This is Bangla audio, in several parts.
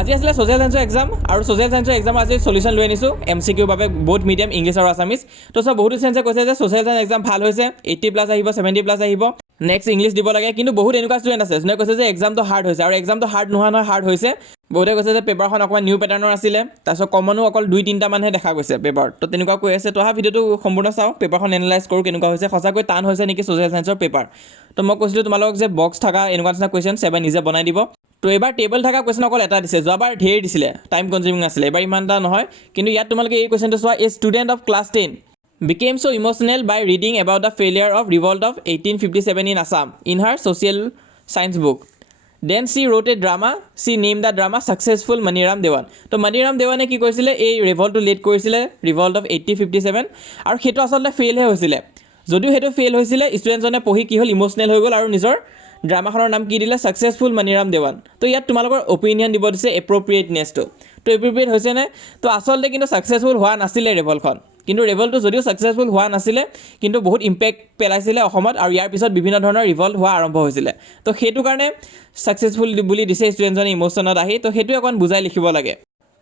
আজি আছিলে ছ'চিয়েল চায়েন্সৰ এক্সাম আৰু ছ'চিয়েল চায়েন্সৰ এক্সাম আজি চলিউশ্যন লৈ আনিছোঁ। এম চি কিউৰ বাবে বহুত মিডিয়াম ইংলিছ আৰু আছামিছ তো চব বহুতো ষ্টুডেণ্টছে কৈছে যে ছ'চিয়েল চায়েন্স এক্সাম ভালো হৈছে এইটি প্লাছ আহিব ছেভেণ্টি প্লাছ আহিব। নেক্সট ইংলিছ দিব লাগে, কিন্তু বহুত এনেকুৱা ষ্টুডেণ্ট আছে, যোনে কৈছে যে এক্সামটো হাৰ্ড হৈছে। আৰু এক্সামটো হাৰ্ড নোহোৱা নহয় হাৰ্ড হৈছে। বহুতে কৈছে যে পেপাৰখন অকণমান নিউ পেটাৰ্ণৰ আছিলে। তাৰপিছত কমনো অকল দুই তিনিটামানহে দেখা গৈছে পেপাৰত তো। তেনেকুৱা কৈ আছে। তো অহা ভিডিঅ'টো সম্পূৰ্ণ চাওঁ পেপাৰখন এনালাইজ কৰোঁ কেনেকুৱা হৈছে। সঁচাকৈ টান হৈছে নেকি ছ'চিয়েল চায়েন্সৰ পেপাৰ তো মই কৈছিলোঁ তোমালোকক যে বক্স থকা এনেকুৱা নিচিনা কুৱেশ্যন এবাৰ নিজে বনাই দিব। তো এইবাৰ টেবল থকা কুৱেশ্যন অকল এটা দিছে, যোৱাবাৰ ধেৰ দিছিলে টাইম কনজিউমিং আছিলে, এবাৰ ইমান এটা নহয়, কিন্তু ইয়াত তোমালোকে এই কুৱেশ্যনটো চোৱা a student of class ten became so emotional by reading about the failure of revolt of 1857 in Assam, in her social science book. Then she wrote a drama. She named the drama Successful Maniram Dewan. তো মানিৰাম দেৱানে কি কৰিছিলে এই ৰিভল্টটো লেড কৰিছিলে revolt of eighty fifty seven আৰু সেইটো আচলতে ফেইলহে হৈছিলে যদিও সেইটো ফেইল হৈছিলে ষ্টুডেণ্টজনে পঢ়ি কি হ'ল ইম'চনেল হৈ গ'ল, আৰু নিজৰ ড্ৰামাখনৰ নাম কি দিলে? ছাকচেছফুল মানিৰাম দেৱান। তো ইয়াত তোমালোকৰ অপিনিয়ন দিব দিছে এপ্ৰপ্ৰিয়েটনেছটো তো এপ্ৰপ্ৰিয়েট হৈছেনে তো আচলতে কিন্তু ছাকচেছফুল হোৱা নাছিলে ৰেভলখন কিন্তু ৰেভল্টটো যদিও ছাকচেছফুল হোৱা নাছিলে, কিন্তু বহুত ইম্পেক্ট পেলাইছিলে অসমত আৰু ইয়াৰ পিছত বিভিন্ন ধৰণৰ ৰিভল্ট হোৱা আৰম্ভ হৈছিলে। তো সেইটো কাৰণে ছাকচেছফুল বুলি দিছে ষ্টুডেণ্টজনে ইম'শ্যনত আহি, তো সেইটোৱে অকণ বুজাই লিখিব লাগে।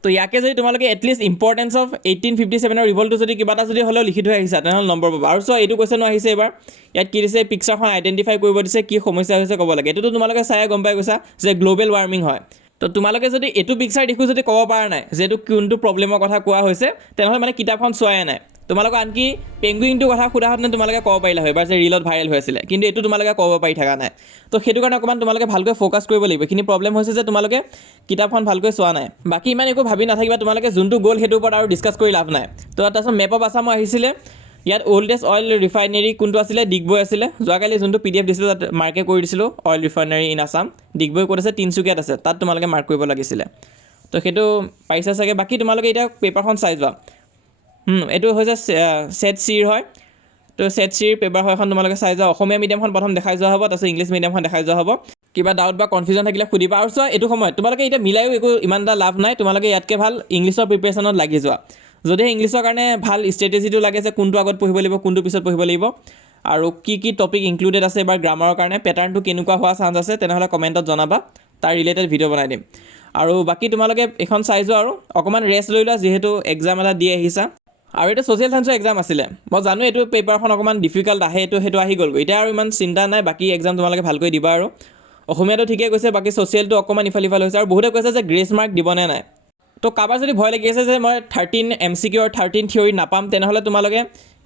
তো ইয়াকে যদি তোমালোকে at least importance of eighteen fifty ছেভেনৰ ৰিভল্টটো যদি কিবা এটা যদি হ'লেও লিখি থৈ আহিছা, তেনেহ'লে নম্বৰ পাবা। আৰু চোৱা, এইটো কুৱেশ্যনো আহিছে এইবাৰ। ইয়াত কি দিছে? পিকচাৰখন আইডেণ্টিফাই কৰিব দিছে, কি সমস্যা হৈছে ক'ব লাগে। এইটোতো তোমালোকে চাই গম পাই গৈছা যে গ্ল'বেল ৱাৰ্মিং হয়। তো তোমালোকে যদি এইটো পিকচাৰ দেখোঁ যদি ক'ব পৰা নাই যে এইটো কোনটো প্ৰব্লেমৰ কথা কোৱা হৈছে, তেনেহ'লে মানে কিতাপখন চোৱাই নাই। তোমালোকক আনকি পেংগুইনটোৰ কথা সোধা হেঁতেন তোমালোকে ক'ব পাৰিলা হয় এবাৰ যে ৰিলত ভাইৰেল হৈ আছিলে। কিন্তু এইটো তোমালোকে ক'ব পাৰি থকা নাই। তো সেইটো কাৰণে অকণমান তোমালোকে ভালকৈ ফ'কাছ কৰিব লাগিব। এইখিনি প্ৰব্লেম হৈছে যে তোমালোকে কিতাপখন ভালকৈ চোৱা নাই। বাকী ইমান একো ভাবি নাথাকিবা তোমালোকে যোনটো গ'ল সেইটোৰ ওপৰত আৰু ডিছকাছ কৰি লাভ নাই। তো তাৰপিছত মেপ অফ আছামো আহিছিলে। ইয়াত অল্ডেষ্ট অইল ৰিফাইনেৰী কোনটো আছিলে? ডিগবৈ আছিলে। যোৱাকালি যোনটো পি ডি এফ দিছিলোঁ তাত মাৰ্কে কৰি দিছিলোঁ oil refinery in Assam Digboi ক'ত আছে? তিনিচুকীয়াত আছে। তাত তোমালোকে মাৰ্ক কৰিব লাগিছিলে। তো সেইটো পাৰিছা চাগে। বাকী তোমালোকে এতিয়া পেপাৰখন চাই যোৱা। এইটো হৈছে ছেট চিৰ হয়। তো ছেট চিৰ পেপাৰ হয় এখন তোমালোকে চাই যোৱা। অসমীয়া মিডিয়ামখন প্ৰথম দেখাই যোৱা হ'ব, তাৰপিছত ইংলিছ মিডিয়ামখন দেখাই যোৱা হ'ব। কিবা ডাউট বা কনফিউজন থাকিলে সুধিবা আৰু চোৱা এইটো সময়ত তোমালোকে এতিয়া মিলাইও একো ইমান এটা লাভ নাই। তোমালোকে ইয়াতকৈ ভালো ইংলিছৰ প্ৰিপেৰেশ্যনত লাগি যোৱা। যদিহে ইংলিছৰ কাৰণে ভালো ষ্ট্ৰেটেজিটো লাগে যে কোনটো আগত পঢ়িব লাগিব, কোনটো পিছত পঢ়িব লাগিব। আৰু কি কি টপিক ইনক্লুডেড আছে এবাৰ গ্ৰামাৰৰ কাৰণে পেটাৰ্ণটো কেনেকুৱা হোৱা চান্স আছে তেনেহ'লে কমেণ্টত জনাবা। তাৰ ৰিলেটেড ভিডিঅ' বনাই দিম। আৰু বাকী তোমালোকে এইখন চাই যোৱা আৰু। অকণমান ৰেষ্ট লৈ লোৱা, যিহেতু এক্সাম এটা দি আহিছা। আৰু এইটো ছ'চিয়েল চায়েন্সৰ এক্সাম আছিলে। মই জানো এইটো পেপাৰখন অকণমান ডিফিকাল্ট আহে, এইটো সেইটো আহি গ'লগৈ। এতিয়া আৰু ইমান চিন্তা নাই, বাকী এক্সাম তোমালোকে ভালকৈ দিবা আৰু। অসমীয়াটো ঠিকেই কৈছে, বাকী ছ'চিয়েলটো অকণমান ইফাল সিফাল হৈছে। আৰু বহুতে কৈছে যে গ্ৰেছ মাৰ্ক দিবনে নাই। তো কাৰোবাৰ যদি ভয় লাগি আছে যে মই thirteen M C Q thirteen theory নাপাম, তেনেহ'লে তোমালোকে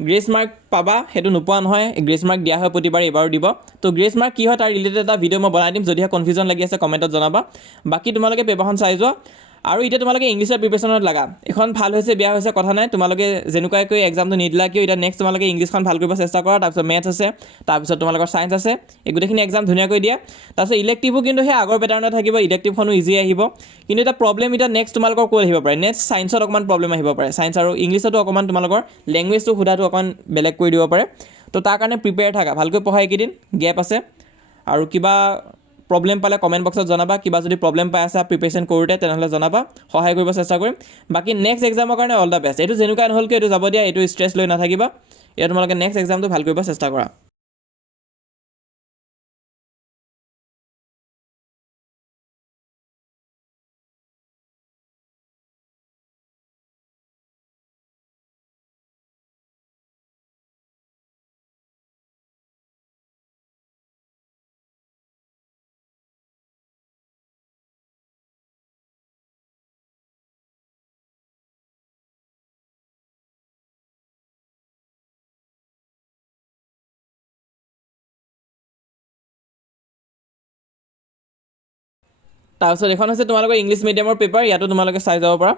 গ্ৰেছ মাৰ্ক পাবা। সেইটো নোপোৱা নহয়। গ্ৰেছ মাৰ্ক দিয়া হয় প্ৰতিবাৰে, এইবাৰো দিব। তো গ্ৰেছ মাৰ্ক কি হয় তাৰ ৰিলেটেড এটা ভিডিঅ' মই বনাই দিম। যদিহে কনফিউজন লাগি আছে কমেণ্টত জনাবা। বাকী তোমালোকে পেপাৰখন চাই যোৱা। আৰু এতিয়া তোমালোকে ইংলিছৰ প্ৰিপেৰেশ্যনত লাগা। এখন ভালো হৈছে, বেয়া হৈছে, কথা নাই। তোমালোকে যেনেকুৱাকৈ এক্সামটো নিদিলা কিয়, এতিয়া নেক্সট তোমালোকে ইংলিছখন ভালো কৰিব চেষ্টা কৰা। তাৰপিছত মেথছ আছে, তাৰপিছত তোমালোকৰ ছায়েন্স আছে। এই গোটেইখিনি এক্সাম ধুনীয়াকৈ দিয়া। তাৰপিছত ইলেক্টিভো কিন্তু সেই আগৰ পেটাৰ্ণত থাকিব ইলেক্টিভখনো ইজি আহিব। কিন্তু এটা প্ৰব্লেম এতিয়া নেক্সট তোমালোকৰ ক'ত আহিব পাৰে? নেক্সট ছায়েন্সত অকণমান প্ৰব্লেম আহিব পাৰে। ছায়েন্স আৰু ইংলিছতো অকণমান তোমালোকৰ লেংগুৱেজটো সোধাটো অকণমান বেলেগ কৰি দিব পাৰে। তো তাৰ কাৰণে প্ৰিপেয়াৰ থাকা। ভালকৈ পঢ়া এইকেইদিন গেপ আছে। আৰু কিবা প্ৰব্লেম পালে কমেণ্ট বক্সত জনাবা কিবা যদি প্ৰব্লেম পাই আছা প্ৰিপেৰেশ্যন কৰোঁতে তেনেহ'লে জনাবা সহায় কৰিব চেষ্টা কৰিম। বাকী নেক্সট এক্সামৰ কাৰণে অল দ্য বেষ্ট এইটো যেনেকুৱা নহ'ল কিয় এইটো যাব দিয়া এইটো ষ্ট্ৰেছ লৈ নাথাকিবা। এতিয়া তোমালোকে নেক্সট এক্সামটো ভাল কৰিব চেষ্টা কৰা। তাৰপিছত এখন হৈছে তোমালোকৰ ইংলিছ মিডিয়ামৰ পেপাৰ ইয়াতো তোমালোকে চাই যাব পাৰা।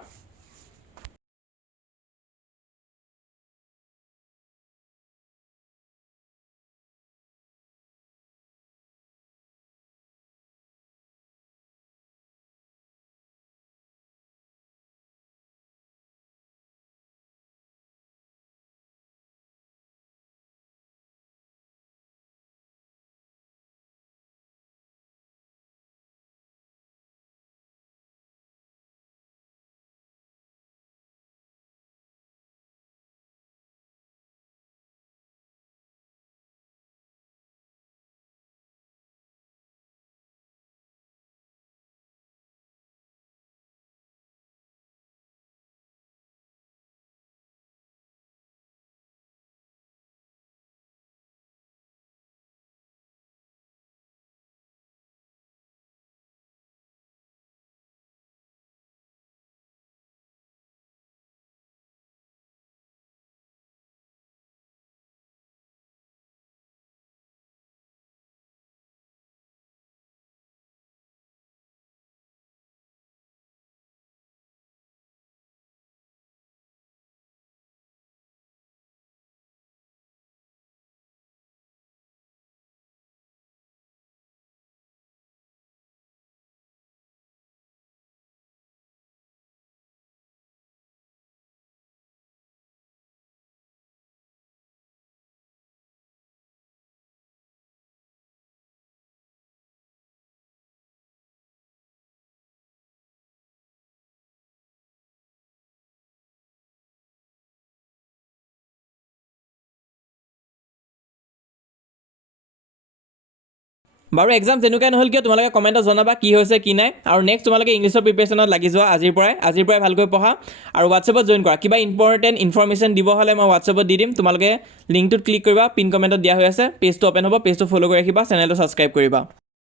বাৰু এক্সাম যেনেকুৱাই নহ'ল কিয়, তোমালোকে কমেণ্টত জনাবা কি হৈছে, কি নাই। আৰু নেক্সট তোমালোকে ইংলিছৰ প্ৰিপেৰেশ্যনত লাগি যোৱা আজিৰ পৰাই। আজিৰ পৰাই ভালকৈ পঢ়া। আৰু হোৱাটছএপত জইন কৰা। কিবা ইম্পৰ্টেণ্ট ইনফৰ্মেশ্যন দিব হ'লে মই হোৱাটছএপত দি দিম। তোমালোকে লিংকটোত ক্লিক কৰিবা। পিন কমেণ্টত দিয়া হৈ আছে। পেজটো অ'পেন হ'ব। পেজটো ফ'ল' কৰি ৰাখিবা। চেনেলটো ছাবস্ক্ৰাইব কৰিবা।